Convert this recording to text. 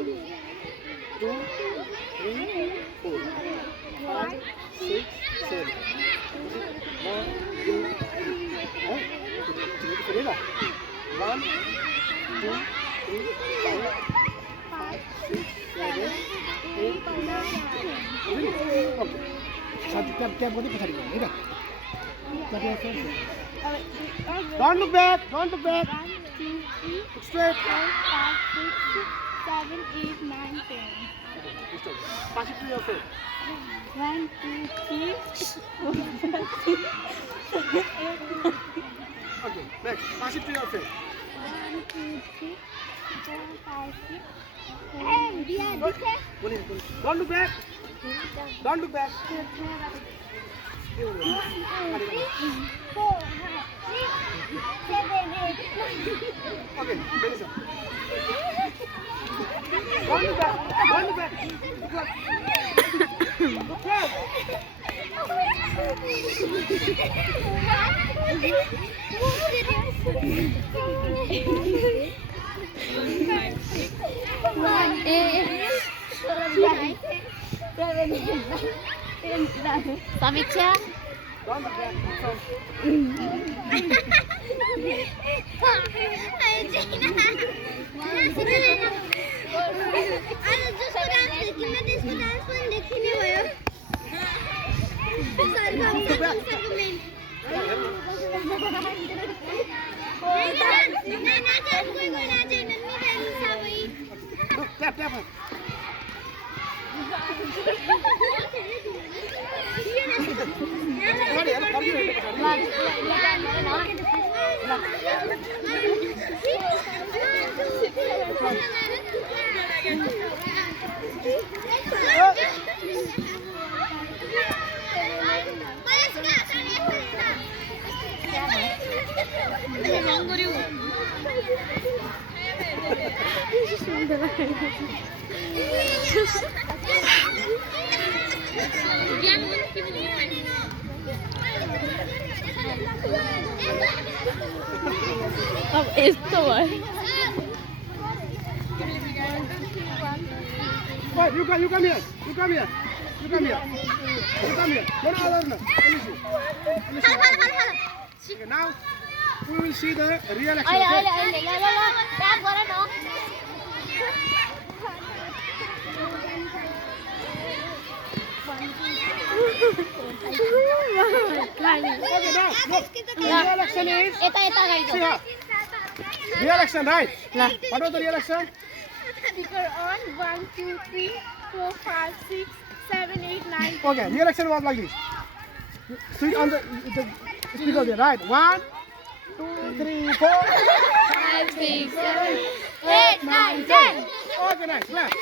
2, 3, 4, 5, 6, 7. 1, 2, 3. Finish up. 1, 2, 3, 4, 5, 6, 7, 8, 9, 10. Okay. Tap ko din pasali ko. Ito. Tap your phone. Don't look back. Don't look back. 1, 2, 3, Look straight. 4, 5, 6, 7, 8, 9, 10. Pass it to your face. 1, 2, 3, 4, 5, 6, 7, 8, 9. Okay. Next. Pass it to your face. 1, 2, 3, 4, 5, 6. Hey, Dia, दिखे? Don't look back. Don't look back. 2, 3, 4, 5, 6, 7, 8, 9. Okay. Finish up. Don't look back. Don't look back. Look back. Look back. Samicya? Don't look back. Look, tap, tap. अब यस्तो भयो Wait, you come here. You come here. You come here. You come here. No, no, no, no. Let me see. Let me see. Okay, now we will see the real action. अहिले Okay? अहिले अहिले ल ल ल tap गर न Okay, now look. The real action is. यता यता See guys here. Real action, right? What was the real action? Speaker on 1, 2, 3, 4, 5, 6, 7, 8, 9. Okay, real action was like this. Switch on the speaker there, right? 1, 2, 3, 4, 5, 6, 7 8, 9, 10. Okay, nice. Clap.